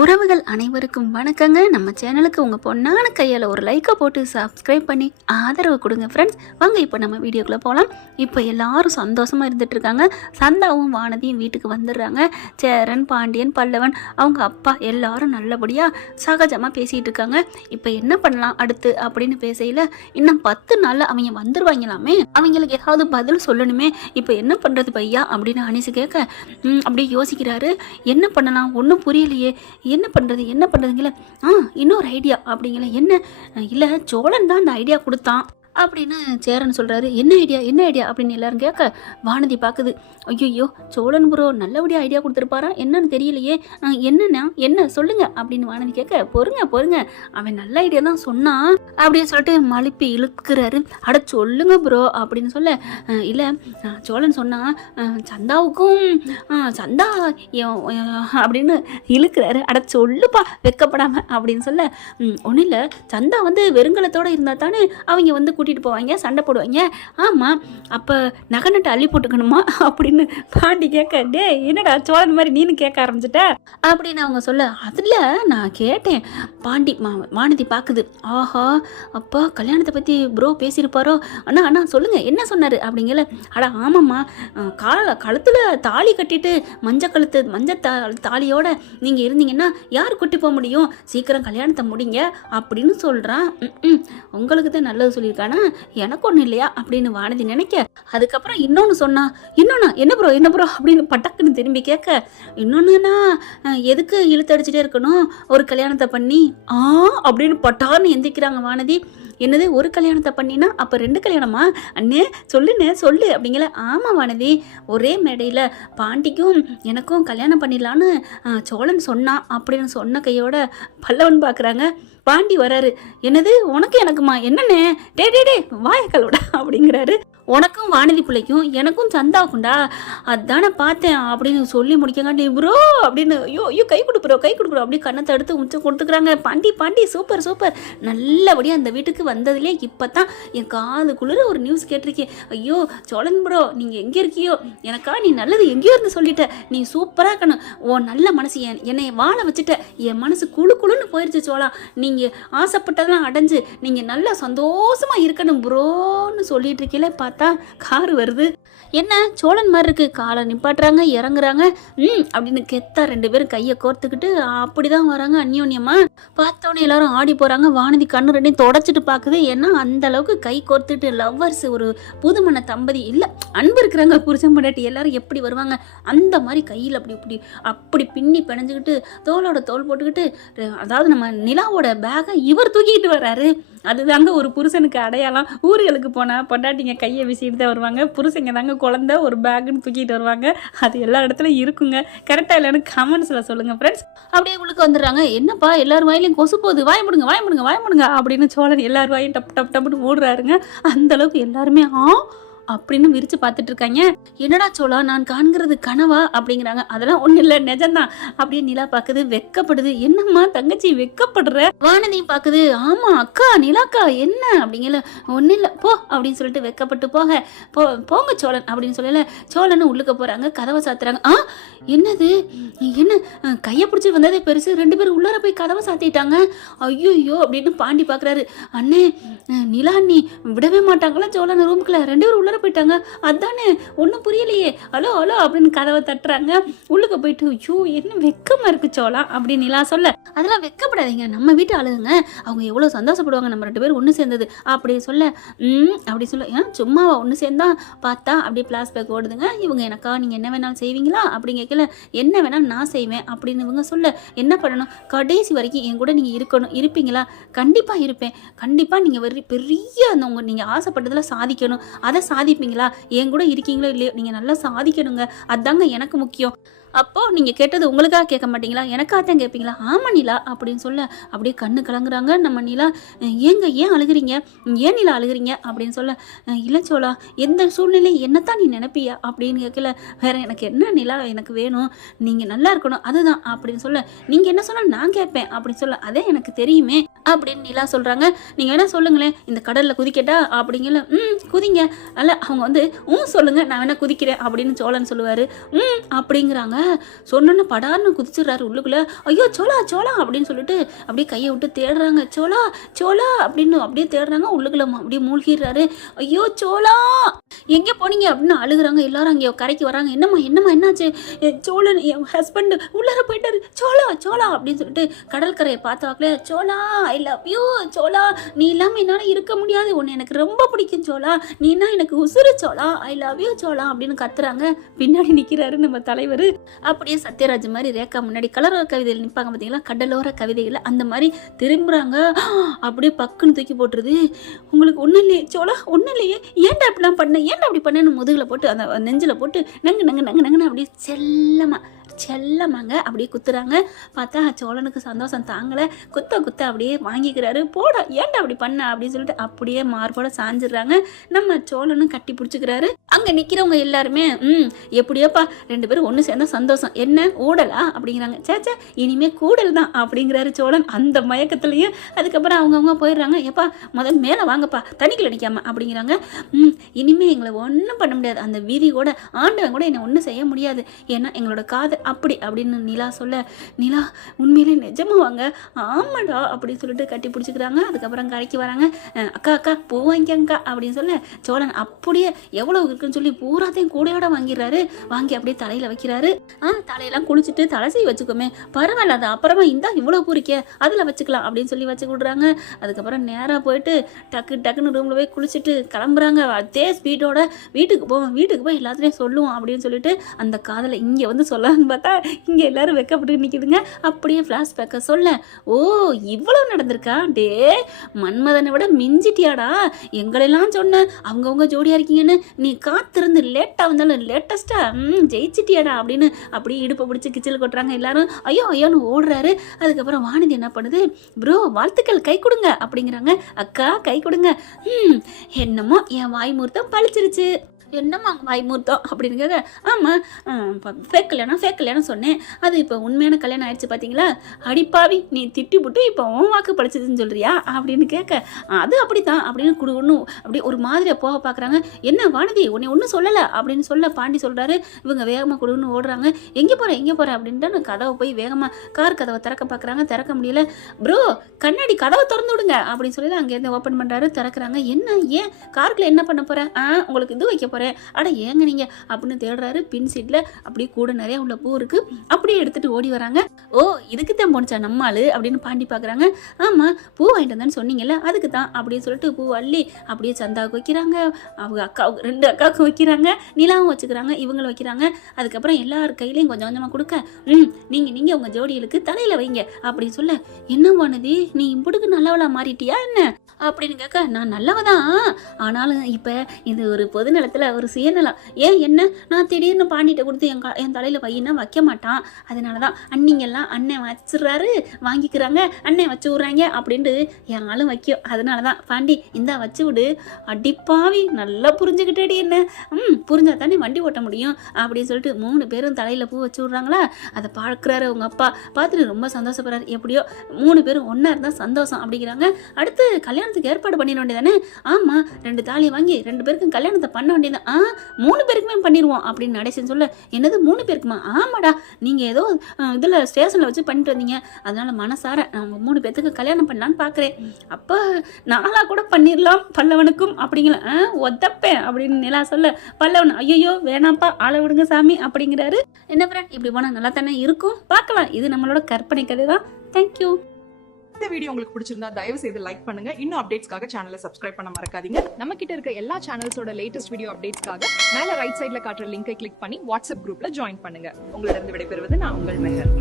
உறவுகள் அனைவருக்கும் வணக்கங்க. நம்ம சேனலுக்கு உங்கள் பொண்ணான கையால் ஒரு லைக்கை போட்டு சப்ஸ்கிரைப் பண்ணி ஆதரவு கொடுங்க ஃப்ரெண்ட்ஸ். வாங்க இப்போ நம்ம வீடியோக்குள்ளே போகலாம். இப்போ எல்லாரும் சந்தோஷமாக இருந்துகிட்ருக்காங்க. சந்தாவும் வானதியும் வீட்டுக்கு வந்துடுறாங்க. சேரன், பாண்டியன், பல்லவன் அவங்க அப்பா எல்லாரும் நல்லபடியாக சகஜமாக பேசிகிட்டு இருக்காங்க. இப்போ என்ன பண்ணலாம் அடுத்து அப்படின்னு பேசையில் இன்னும் 10 நாளில் அவங்க வந்துடுவாங்களாமே. அவங்களுக்கு ஏதாவது பதில் சொல்லணுமே. இப்போ என்ன பண்ணுறது பையா அப்படின்னு அனிசு கேட்க அப்படியே யோசிக்கிறாரு. என்ன பண்ணலாம் ஒன்றும் புரியலையே, என்ன பண்ணுறதுங்கள இன்னொரு ஐடியா அப்படிங்கல. என்ன இல்லை, சோழன் தான் அந்த ஐடியா கொடுத்தான் அப்படின்னு சேரன் சொல்கிறாரு. என்ன ஐடியா அப்படின்னு எல்லாரும் கேட்க வானதி பார்க்குது. ஐயோ, சோழன் ப்ரோ நல்லபடியாக ஐடியா கொடுத்துருப்பாரா என்னன்னு தெரியலையே. என்ன சொல்லுங்க அப்படின்னு வானதி கேட்க, பொறுங்க அவன் நல்ல ஐடியா தான் சொன்னான் அப்படின்னு சொல்லிட்டு மழுப்பி இழுக்கிறாரு. அட சொல்லுங்க ப்ரோ அப்படின்னு சொல்ல, இல்லை சோழன் சொன்னா சந்தாவுக்கும் சந்தா அப்படின்னு இழுக்கிறாரு. அட சொல்லுப்பா வெக்கப்படாம அப்படின்னு சொல்ல, ஒன்றும் இல்லை, சந்தா வந்து வெறுங்கலத்தோடு இருந்தால் தானே அவங்க வந்து கூட்டிகிட்டு போவாங்க, சண்டை போடுவாங்க. ஆமாம், அப்போ நகை நட்டு அள்ளி போட்டுக்கணுமா அப்படின்னு பாண்டி கேட்க, டே என்னடா சோழன் மாதிரி நீனு கேட்க ஆரம்பிச்சிட்ட அப்படின்னு அவங்க சொல்ல, அதில் நான் கேட்டேன். பாண்டி வானதி பார்க்குது. ஆஹா, அப்பா கல்யாணத்தை பற்றி ப்ரோ பேசியிருப்பாரோ. அண்ணா சொல்லுங்கள் என்ன சொன்னார் அப்படிங்கல. அட ஆமாம்மா, கழுத்தில் தாலி கட்டிட்டு மஞ்சள் தாலியோட நீங்கள் இருந்தீங்கன்னா யார் கூட்டி போக முடியும், சீக்கிரம் கல்யாணத்தை முடிங்க அப்படின்னு சொல்கிறான். உங்களுக்கு தான் நல்லது சொல்லியிருக்கானா, எனக்கு ஒன்றும் இல்லையா அப்படின்னு வானதி நினைக்க, அதுக்கப்புறம் இன்னொன்று சொன்னா. என்ன ப்ரோ அப்படின்னு பட்டக்குன்னு திரும்பி கேட்க, இன்னொன்னுனா எதுக்கு இழுத்தடிச்சிட்டே இருக்கணும், ஒரு கல்யாணத்தை பண்ணி அப்படின்னு பட்டான்னு எந்திக்கிறாங்க வானதி. என்னது ஒரு கல்யாணத்தை பண்ணினா அப்போ 2 கல்யாணமா அண்ணே, சொல்லு அப்படிங்கல. ஆமாம் வானதி, ஒரே மேடையில் பாண்டிக்கும் எனக்கும் கல்யாணம் பண்ணிடலான்னு சோழன் சொன்னான் அப்படின்னு சொன்ன கையோட பல்லவன் பார்க்குறாங்க. பாண்டி வராரு. என்னது உனக்கு எனக்குமா, என்னண்ணே டே வாயக்கலோட அப்படிங்கிறாரு. உனக்கும் வானதி பிள்ளைக்கும் எனக்கும் சந்தாவுக்குண்டா, அதானே பார்த்தேன் அப்படின்னு சொல்லி முடிக்கங்காட்டி ப்ரோ அப்படின்னு ஐயோ கை கொடுக்குறோம் அப்படி கண்ணத்தை எடுத்து உச்சி கொடுத்துக்கிறாங்க. பாண்டி சூப்பர் நல்லபடியாக அந்த வீட்டுக்கு வந்ததுலேயே இப்போ தான் என் காது குளிர ஒரு நியூஸ் கேட்டிருக்கேன். ஐயோ சோழன் ப்ரோ நீங்கள் எங்கே இருக்கியோ, எனக்கா நீ நல்லது எங்கேயோ இருந்து சொல்லிட்ட, நீ சூப்பராக இருக்கணும், ஓ நல்ல மனசு என்னை வாழ வச்சுட்ட, என் மனசு குழுன்னு போயிடுச்சு சோழா, நீங்கள் ஆசைப்பட்டதெல்லாம் அடைஞ்சு நீங்கள் நல்லா சந்தோஷமாக இருக்கணும் ப்ரோன்னு சொல்லிட்டு இருக்கீங்களே. பார்த்தா காரு வருது. என்ன சோழன் மாதிரி இருக்கு, காலை நிப்பாட்டுறாங்க, இறங்குறாங்க. அப்படின்னு கெத்தா 2 பேரும் கையை கோர்த்துக்கிட்டு அப்படிதான் வராங்க அந்யோன்யமா. பார்த்தோன்னே எல்லாரும் ஆடி போறாங்க. வானதி கண்ணு 2 தொடச்சிட்டு பார்க்குது. ஏன்னா அந்த அளவுக்கு கை கோர்த்துட்டு லவ்வர்ஸ், ஒரு புதுமண தம்பதி இல்லை, அன்பு இருக்கிறாங்க புருஷன் பொண்டாட்டி எல்லாரும் எப்படி வருவாங்க அந்த மாதிரி கையில் அப்படி பின்னி பிணைஞ்சுக்கிட்டு தோளோட தோல் போட்டுக்கிட்டு, அதாவது நம்ம நிலாவோட பேகை இவர் தூக்கிட்டு வர்றாரு. அதுதாங்க ஒரு புருஷனுக்கு அடையாளம். ஊர்களுக்கு போனால் பொண்டாட்டிங்க கையை வீசிட்டு தான் வருவாங்க, புருஷங்க தாங்க குழந்தை ஒரு பேக்குன்னு தூக்கிட்டு வருவாங்க. அது எல்லா இடத்துலையும் இருக்குங்க. கரெக்டாக இல்லைன்னு கமெண்ட்ஸில் சொல்லுங்கள் ஃப்ரெண்ட்ஸ். அப்படியே உள்ளுக்கு வந்துடுறாங்க. என்னப்பா எல்லார் வாயிலையும் கொசு போகுது, வாய முடுங்க அப்படின்னு சோழன் எல்லார் வாயும் டப்புன்னு ஓடுறாருங்க. அந்தளவுக்கு எல்லாருமே அப்படின்னு விரிச்சு பார்த்துட்டு இருக்காங்க. என்னடா சோழா நான் காண்கிறது கனவா அப்படிங்கிறாங்க. அதெல்லாம் ஒன்றும் இல்லை, நிஜம்தான் அப்படியே நிலா பார்க்குது, வெக்கப்படுது. என்னம்மா தங்கச்சி வெக்கப்படுற? வானதி பார்க்குது. ஆமா அக்கா நிலாக்கா என்ன அப்படிங்கல. ஒன்றும் இல்லை போ அப்படின்னு சொல்லிட்டு வெக்கப்பட்டு போங்க சோழன் அப்படின்னு சொல்லல. சோழன்னு உள்ளுக்க போறாங்க, கதவை சாத்துறாங்க. என்னது என்ன கையை பிடிச்சி வந்ததே பெருசு, 2 பேரும் உள்ளார போய் கதவை சாத்திட்டாங்க. ஐயோ அப்படின்னு பாண்டி பார்க்குறாரு. அண்ணே நிலா நீ விடவே மாட்டாங்களா சோழன் ரூமுக்குள்ள, 2 பேரும் உள்ளார போயிட்டாங்க, அதானே ஒன்றும் புரியலையே, ஹலோ அப்படின்னு கதவை தட்டுறாங்க. உள்ளுக்க போயிட்டு ஐயோ என்ன வெக்கமா இருக்கு சோழா அப்படின்னு நிலா சொல்ல, அதெல்லாம் வெக்கப்படாதீங்க, நம்ம வீட்டு ஆளுங்க, அவங்க எவ்வளோ சந்தோஷப்படுவாங்க நம்ம 2 பேரும் ஒன்று சேர்ந்தது அப்படி சொல்ல. அப்படி சொல்ல, ஏன் சும்மாவா ஒன்று சேர்ந்தா பார்த்தா அப்படியே பிளாஸ்பேக் ஓடுதுங்க. இவங்க எனக்கா நீங்கள் என்ன வேணாலும் செய்வீங்களா அப்படி கேட்கல. என்ன வேணாலும் நான் செய்வேன் அப்படின்னு இவங்க சொல்ல, என்ன பண்ணணும் கடைசி வரைக்கும் என் கூட நீங்கள் இருப்பீங்களா? கண்டிப்பாக இருப்பேன், கண்டிப்பாக நீங்கள் பெரிய அந்த நீங்கள் ஆசைப்பட்டதில் சாதிக்கணும், அதை சாதிப்பீங்களா? என் கூட இருக்கீங்களோ இல்லையோ நீங்கள் நல்லா சாதிக்கணுங்க, அதாங்க எனக்கு முக்கியம். அப்போது நீங்கள் கேட்டது உங்களுக்காக கேட்க மாட்டீங்களா, எனக்காக தான் கேட்பீங்களா? ஆமாம் நிலா அப்படின்னு சொல்ல அப்படியே கண்ணு கலங்குறாங்க நம்ம நிலா. ஏன் அழுகிறீங்க, ஏன் நிலா அழுகிறீங்க அப்படின்னு சொல்ல, இல்லை சோழா எந்த சூழ்நிலை என்னத்தான் நீ நினைப்பியா அப்படின்னு கேட்கல. வேற எனக்கு என்ன நிலா, எனக்கு வேணும் நீங்கள் நல்லா இருக்கணும் அதுதான் அப்படின்னு சொல்ல, நீங்கள் என்ன சொன்னால் நான் கேட்பேன் அப்படின்னு சொல்ல, அதே எனக்கு தெரியுமே அப்படின்னு நிலா சொல்கிறாங்க. நீங்கள் வேணால் சொல்லுங்களேன், இந்த கடலில் குதிக்கட்டா அப்படிங்கல. குதிங்க. அல்ல அவங்க வந்து சொல்லுங்கள், நான் வேணால் குதிக்கிறேன் அப்படின்னு சோழன் சொல்லுவார். அப்படிங்கிறாங்க. சொன்னோன்னு படார்னு குதிச்சிடுறாரு உள்ளுக்குள்ளே. ஐயோ சோழா சோழா அப்படின்னு சொல்லிட்டு அப்படியே கையை விட்டு தேடுறாங்க. சோழா சோழா அப்படின்னு அப்படியே தேடுறாங்க. உள்ளுக்குள்ளே அப்படியே மூழ்கிடுறாரு. ஐயோ சோழா எங்கே போனீங்க அப்படின்னு அழுகுறாங்க. எல்லாரும் அங்கே கரைக்கு வராங்க. என்னம்மா என்னாச்சு? சோழன் என் ஹஸ்பண்ட் உள்ளார போயிட்டாரு. சோழா சோழா அப்படின்னு சொல்லிட்டு கடற்கரையை பார்த்தாக்கல. Chola I love you Chola, நீ இல்லாமல் என்னால் இருக்க முடியாது, உன்னை எனக்கு ரொம்ப பிடிக்கும் சோழா, நீனா எனக்கு உசுறு Chola, I love you Chola அப்படின்னு கத்துறாங்க. பின்னாடி நிற்கிறாரு நம்ம தலைவர். அப்படியே சத்யராஜ் மாதிரி ரேகா முன்னாடி கலரோர கவிதைகள் நிற்பாங்க பார்த்தீங்களா, கடலோர கவிதைகள் அந்த மாதிரி திரும்புறாங்க. அப்படியே பக்குன்னு தூக்கி போட்டுருது. உங்களுக்கு ஒன்றும் இல்லையே சோழா, ஒன்றும் இல்லையே, ஏன்டா இப்படிலாம் பண்ண, ஏன்டா அப்படி பண்ணேன்னு முதுகில் போட்டு அந்த நெஞ்சில் போட்டு நங்கு நங்கு நங்கு நங்குன்னு அப்படியே செல்லமாங்க அப்படியே குத்துறாங்க. பார்த்தா சோழனுக்கு சந்தோஷம் தாங்கலை. குத்த அப்படியே வாங்கிக்கிறாரு. போட ஏன்டா அப்படி பண்ண அப்படின்னு சொல்லிட்டு அப்படியே மார்போட சாஞ்சிடுறாங்க. நம்ம சோழனும் கட்டி பிடிச்சிக்கிறாரு. அங்கே நிற்கிறவங்க எல்லாருமே எப்படியோப்பா 2 பேரும் ஒன்று சேர்ந்தா சந்தோஷம், என்ன ஊடலா அப்படிங்கிறாங்க. சேச்சா இனிமே கூடல் தான் அப்படிங்கிறாரு சோழன் அந்த மயக்கத்துலேயும். அதுக்கப்புறம் அவங்கவுங்க போயிடுறாங்க. எப்பா முதல் மேலே வாங்கப்பா, தண்ணிக்குள்ள நிற்காம அப்படிங்கிறாங்க. இனிமே எங்களை ஒன்றும் பண்ண முடியாது, அந்த வீதி கூட ஆண்டவன் கூட என்னை ஒன்றும் செய்ய முடியாது, ஏன்னா எங்களோட காது அப்படி அப்படின்னு நிலா சொல்ல, நிலா உண்மையிலே நிஜமா வாங்க, ஆமாடா அப்படின்னு சொல்லிட்டு கட்டி பிடிச்சிக்கிறாங்க. அதுக்கப்புறம் கரைக்கு வராங்க. அக்கா பூ வாங்கிக்கா அப்படின்னு சொல்ல, சோழன் அப்படியே எவ்வளவு இருக்குன்னு சொல்லி பூராத்தையும் கூடையோட வாங்கிடுறாரு. வாங்கி அப்படியே தலையில வைக்கிறாரு. தலையெல்லாம் குளிச்சுட்டு தலை செய்ய வச்சுக்கோமே, பரவாயில்ல, அது அப்புறமா இவ்வளவு பூரிக்க அதில் வச்சுக்கலாம் அப்படின்னு சொல்லி வச்சு விடுறாங்க. அதுக்கப்புறம் நேராக போயிட்டு டக்குன்னு ரூமில் போய் குளிச்சுட்டு கிளம்புறாங்க. அதே ஸ்பீடோட வீட்டுக்கு போய் எல்லாத்துலேயும் சொல்லுவோம் அப்படின்னு சொல்லிட்டு அந்த காதலை இங்கே வந்து சொல்லலான்னு பார்த்தா இங்கே எல்லாரும் வெக்கப்பட்டு நிற்கிதுங்க. அப்படியே ஃப்ளாஷ்பேக்கை சொல்ல, ஓ இவ்வளவு நடந்திருக்கா, டே மன்மதனை விட மிஞ்சிட்டியாடா, எங்களெல்லாம் சொன்ன அவங்கவுங்க ஜோடியாக இருக்கீங்கன்னு, நீ காத்திருந்து லேட்டாக வந்தாலும் லேட்டஸ்ட்டாக ஜெயிச்சிட்டியாடா அப்படின்னு அப்படியே இடுப்பை பிடிச்சி கிச்சல் கொட்டுறாங்க எல்லாரும். ஐயோன்னு ஓடுறாரு. அதுக்கப்புறம் வானதி என்ன பண்ணுது, ப்ரோ வாழ்த்துக்கள், கை கொடுங்க அப்படிங்கிறாங்க. அக்கா கை கொடுங்க. என்னமோ என் வாய்மூர்த்தம் பழிச்சிருச்சு. என்னம்மா வாய்மூர்த்தம் அப்படின்னு கேட்க, ஆமாம் ஃபேக் கல்யாணம் சொன்னேன், அது இப்போ உண்மையான கல்யாணம் ஆயிடுச்சு பார்த்தீங்களா, அடிப்பாவி நீ திட்டி விட்டு இப்போ உன் வாக்கு படிச்சதுன்னு சொல்கிறியா அப்படின்னு கேட்க, அது அப்படித்தான் அப்படின்னு ஒன்றும் அப்படியே ஒரு மாதிரியாக போக பார்க்குறாங்க. என்ன வானதி உன்னை ஒன்றும் சொல்லலை அப்படின்னு சொல்ல பாண்டி சொல்கிறாரு. இவங்க வேகமாக கொடுன்னு ஓடுறாங்க. எங்கே போகிறேன் அப்படின்ட்டு கதவை போய் வேகமாக கார் கதவை திறக்க பார்க்குறாங்க. திறக்க முடியல. ப்ரோ கண்ணாடி கதவை திறந்து விடுங்க அப்படின்னு சொல்லி அங்கேருந்து ஓப்பன் பண்ணுறாரு. திறக்கிறாங்க. என்ன ஏன் காருக்குள்ள என்ன பண்ண போகிறேன், உங்களுக்கு இது வைக்க போகிறேன், அட ஏங்க நீங்க அப்படின்னு தேடுறாரு. பின் சீட்ல அப்படியே கூட நிறைய உள்ள பூ இருக்கு. அப்படியே எடுத்துட்டு ஓடி வராங்க. ஓ இதுக்கு தான் போனுச்சா நம்மாளு அப்படின்னு பாண்டி பாக்குறாங்க. ஆமா பூ வாங்கிட்டு வந்தேன்னு சொன்னீங்கல்ல, அதுக்கு தான் அப்படின்னு சொல்லிட்டு பூ அள்ளி அப்படியே சந்தாவுக்கு வைக்கிறாங்க. அவங்க அக்காவுக்கு 2 அக்காவுக்கு வைக்கிறாங்க. நிலாவும் வச்சுக்கிறாங்க, இவங்களும் வைக்கிறாங்க. அதுக்கப்புறம் எல்லார் கையிலையும் கொஞ்சம் கொஞ்சமா கொடுக்க, நீங்க உங்க ஜோடிகளுக்கு தலையில வைங்க அப்படின்னு சொல்ல, என்ன வானதி நீ இம்புடுக்கு நல்லவளா மாறிட்டியா என்ன அப்படின்னு கேட்க, நான் நல்லவதான், ஆனாலும் இப்போ இது ஒரு பொது நிலத்தில் ஒரு சுயநலம். என்ன நான் திடீர்னு பாண்டிகிட்ட கொடுத்து என் தலையில் வையினா வைக்க மாட்டான், அதனால தான் அண்ணிங்கெல்லாம் அண்ணன் வச்சிடுறாரு வாங்கிக்கிறாங்க, அண்ணன் வச்சு விட்றாங்க அப்படின்ட்டு என் ஆளும் வைக்கும், அதனால தான் பாண்டி இந்தா வச்சு விடு. அடிப்பாவி நல்லா புரிஞ்சுக்கிட்டேடி என்ன, புரிஞ்சா தானே வண்டி ஓட்ட முடியும் அப்படின்னு சொல்லிட்டு 3 பேரும் தலையில் பூ வச்சு விட்றாங்களா. அதை பார்க்குறாரு அவங்க அப்பா. பார்த்துட்டு ரொம்ப சந்தோஷப்படுறாரு. எப்படியோ 3 பேரும் ஒன்றா இருந்தால் சந்தோஷம் அப்படிங்கிறாங்க. அடுத்து கல்யாணத்துக்கு ஏற்பாடு பண்ணிட வேண்டியதானே. ஆமா 2 தாலியை வாங்கி 2 பேருக்கும் கல்யாணத்தை பண்ண வேண்டியதான். 3 பேருக்குமே பண்ணிடுவோம் அப்படின்னு நடேசன் சொல்ல, என்னது 3 பேருக்குமா, ஆமாடா நீங்க ஏதோ இதுல ஸ்டேஷன்ல வச்சு பண்ணிட்டு வந்தீங்க, அதனால மனசார நம்ம 3 பேருக்கு கல்யாணம் பண்ணலான்னு பாக்குறேன், அப்ப நாளா கூட பண்ணிடலாம் பல்லவனுக்கும் அப்படிங்கிற ஒத்தப்பேன் அப்படின்னு நிலா சொல்ல, பல்லவன் ஐயோ வேணாப்பா ஆளை விடுங்க சாமி அப்படிங்கிறாரு. என்ன ஃப்ரெண்ட் இப்படி போனா நல்லா தானே இருக்கும், பார்க்கலாம், இது நம்மளோட கற்பனை கதை தான். தேங்க்யூ. இந்த வீடியோ உங்களுக்கு பிடிச்சிருந்தா தயவு செய்து லைக் பண்ணுங்க. இன்னும் அப்டேட்ஸ்க்காக சேனலை சப்ஸ்கிரைப் பண்ண மறக்காதீங்க. நம்ம கிட்ட இருக்க எல்லா சேனல்ஸோட லேட்டஸ்ட் வீடியோ அப்டேட்ஸ்க்காக மேல ரைட் சைடுல காட்டுற லிங்கை கிளிக் பண்ணி வாட்ஸ்அப் குரூப்ல ஜாயின் பண்ணுங்க. உங்களிடம் விடைபெறுவது நான் உங்கள் மெஹர்.